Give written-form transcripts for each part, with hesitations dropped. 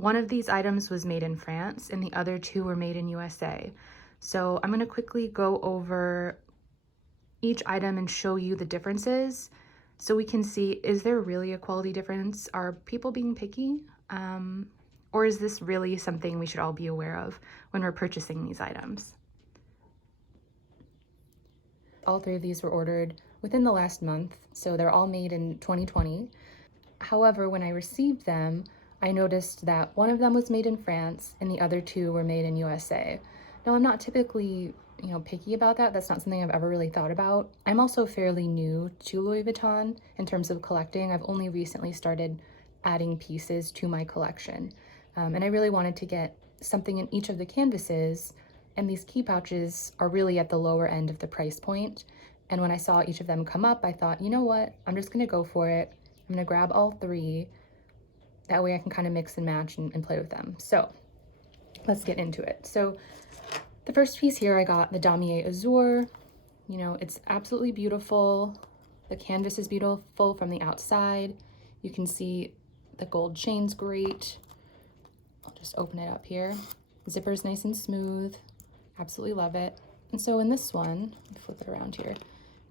one of these items was made in France and the other two were made in USA. So I'm going to quickly go over each item and show you the differences so we can see, is there really a quality difference? Are people being picky? Or is this really something we should all be aware of when we're purchasing these items? All three of these were ordered within the last month, so they're all made in 2020. However, when I received them, I noticed that one of them was made in France and the other two were made in USA. Now, I'm not typically, picky about that. That's not something I've ever really thought about. I'm also fairly new to Louis Vuitton in terms of collecting. I've only recently started adding pieces to my collection. And I really wanted to get something in each of the canvases, and these key pouches are really at the lower end of the price point. And when I saw each of them come up, I thought, you know what, I'm just gonna go for it. I'm gonna grab all three. That way I can kind of mix and match and play with them. So let's get into it. So the first piece here, I got the Damier Azur. It's absolutely beautiful. The canvas is beautiful from the outside. You can see the gold chain's great. I'll just open it up here. Zipper's nice and smooth. Absolutely love it. And so in this one, let me flip it around here.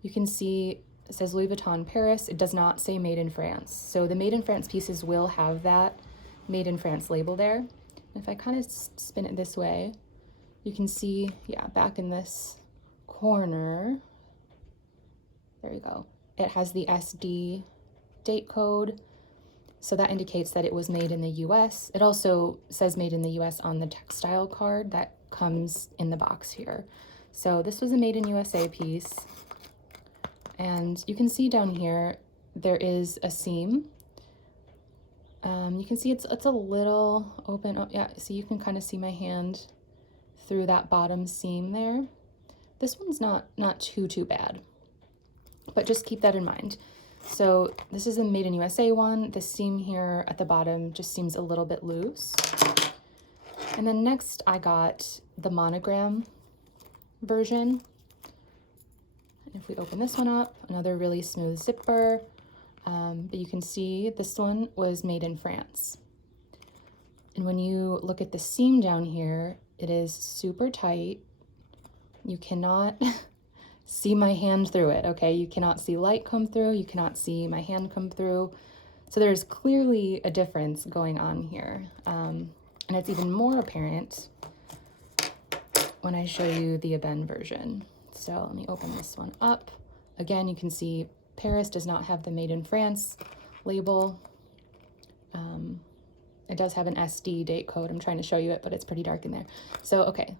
You can see it says Louis Vuitton Paris. It does not say made in France. So the made in France pieces will have that made in France label there. And if I kind of spin it this way, you can see, back in this corner, there you go. It has the SD date code. So that indicates that it was made in the US. It also says made in the US on the textile card that comes in the box here. So this was a made in USA piece. And you can see down here, there is a seam. You can see it's a little open. Oh, yeah, so you can kind of see my hand through that bottom seam there. This one's not too bad, but just keep that in mind. So this is a made in USA one. The seam here at the bottom just seems a little bit loose. And then next I got the monogram version. If we open this one up, another really smooth zipper. But you can see this one was made in France. And when you look at the seam down here, it is super tight. You cannot see my hand through it, okay? You cannot see light come through. You cannot see my hand come through. So there's clearly a difference going on here. And it's even more apparent when I show you the Ebene version. So let me open this one up. Again, you can see Paris does not have the made in France label. It does have an SD date code. I'm trying to show you it, but it's pretty dark in there. So, okay,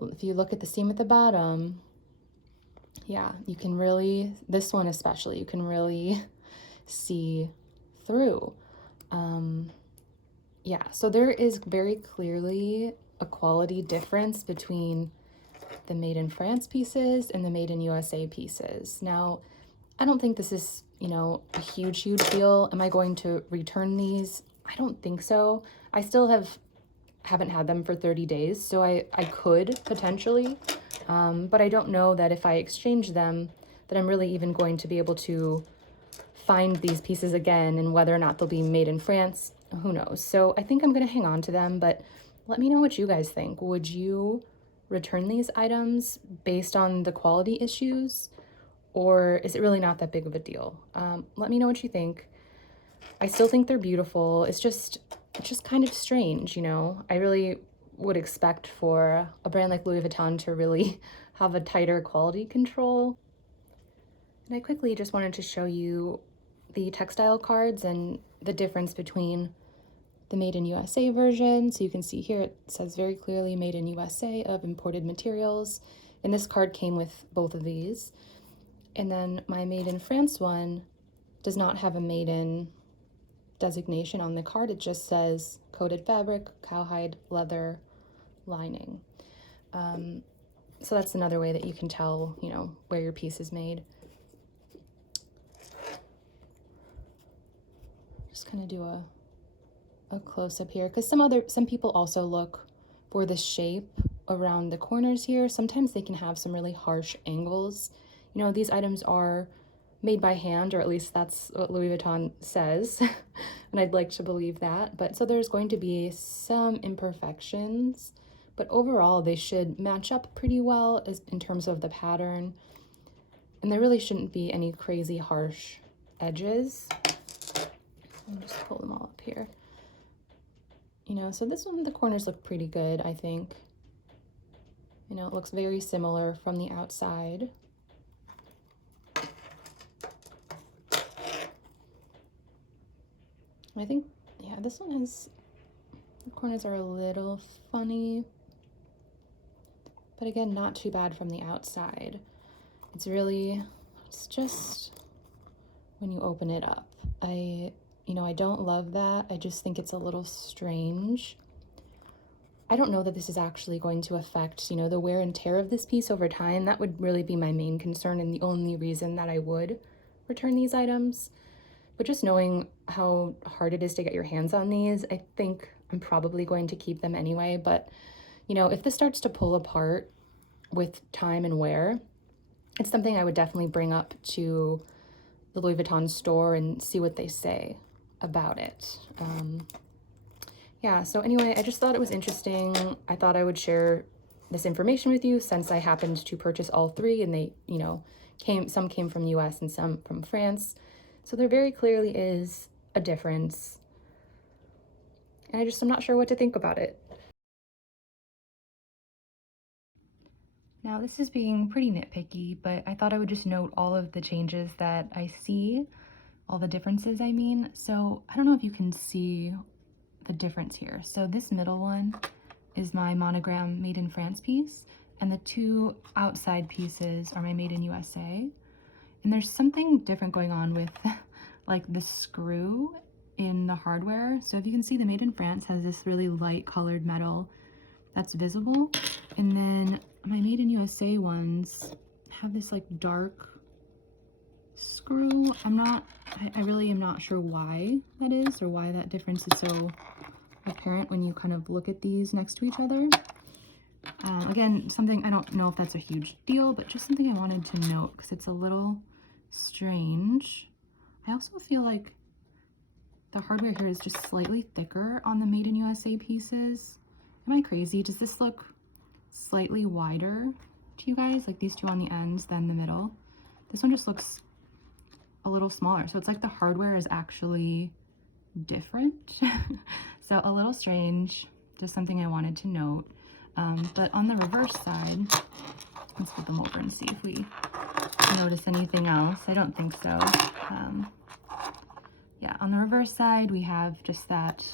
if you look at the seam at the bottom, you can really, this one especially, you can really see through. So there is very clearly a quality difference between the made in France pieces and the made in USA pieces. Now, I don't think this is, a huge deal. Am I going to return these? I don't think so. I still haven't had them for 30 days, so I could potentially, but I don't know that if I exchange them, that I'm really even going to be able to find these pieces again, and whether or not they'll be made in France, who knows. So I think I'm gonna hang on to them, but let me know what you guys think. Would you return these items based on the quality issues, or is it really not that big of a deal? Let me know what you think. I still think they're beautiful. It's just kind of strange, I really would expect for a brand like Louis Vuitton to really have a tighter quality control. And I quickly just wanted to show you the textile cards and the difference between the Made in USA version. So you can see here it says very clearly Made in USA of imported materials. And this card came with both of these. And then my Made in France one does not have a Made in designation on the card. It just says coated fabric, cowhide, leather, lining. So that's another way that you can tell, where your piece is made. Just kind of do a close-up here, because some people also look for the shape around the corners here. Sometimes they can have some really harsh angles. These items are made by hand, or at least that's what Louis Vuitton says. And I'd like to believe that. But so there's going to be some imperfections, but overall they should match up pretty well in terms of the pattern. And there really shouldn't be any crazy harsh edges. I'll just pull them all up here. You know, so this one, the corners look pretty good, I think. You know, it looks very similar from the outside. I think, yeah, this one has, the corners are a little funny, but again, not too bad from the outside. It's just when you open it up. I don't love that. I just think it's a little strange. I don't know that this is actually going to affect, you know, the wear and tear of this piece over time. That would really be my main concern and the only reason that I would return these items. But just knowing how hard it is to get your hands on these, I think I'm probably going to keep them anyway. But, you know, if this starts to pull apart with time and wear, it's something I would definitely bring up to the Louis Vuitton store and see what they say about it. Yeah, so anyway, I just thought it was interesting. I thought I would share this information with you since I happened to purchase all three, and they, you know, some came from US and some from France. So there very clearly is a difference. And I'm not sure what to think about it. Now, this is being pretty nitpicky, but I thought I would just note all of the changes that I see, all the differences, I mean. So I don't know if you can see the difference here. So this middle one is my monogram Made in France piece, and the two outside pieces are my Made in USA. And there's something different going on with like the screw in the hardware. So if you can see, the Made in France has this really light colored metal that's visible, and then my Made in USA ones have this like dark screw. I really am not sure why that is, or why that difference is so apparent when you kind of look at these next to each other. Again, something, I don't know if that's a huge deal, but just something I wanted to note because it's a little strange. I also feel like the hardware here is just slightly thicker on the Made in USA pieces. Am I crazy? Does this look slightly wider to you guys? Like these two on the ends, then the middle. This one just looks a little smaller. So it's like the hardware is actually different. So a little strange, just something I wanted to note. But on the reverse side, let's flip them over and see if we notice anything else. I don't think so. Yeah, on the reverse side, we have just that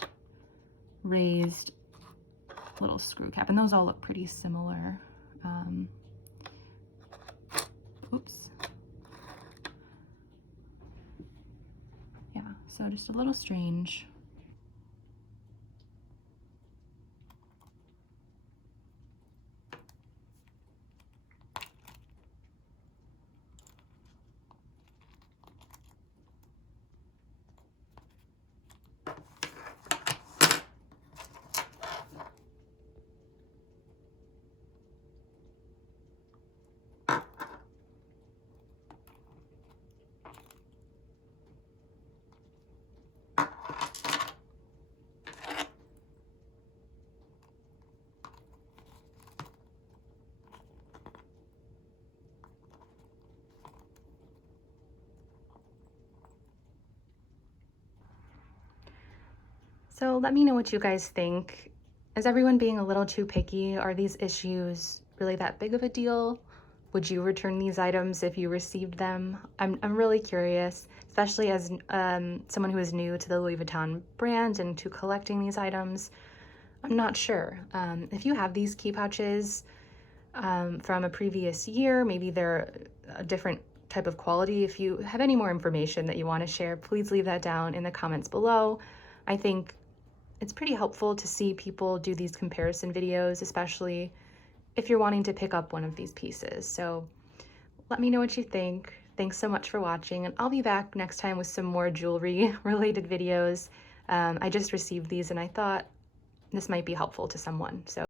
raised little screw cap, and those all look pretty similar. Oops. Yeah, so just a little strange. So let me know what you guys think. Is everyone being a little too picky? Are these issues really that big of a deal? Would you return these items if you received them? I'm really curious, especially as someone who is new to the Louis Vuitton brand and to collecting these items. I'm not sure. If you have these key pouches from a previous year, maybe they're a different type of quality. If you have any more information that you want to share, please leave that down in the comments below. I think it's pretty helpful to see people do these comparison videos, especially if you're wanting to pick up one of these pieces. So let me know what you think. Thanks so much for watching, and I'll be back next time with some more jewelry related videos. I just received these and I thought this might be helpful to someone. So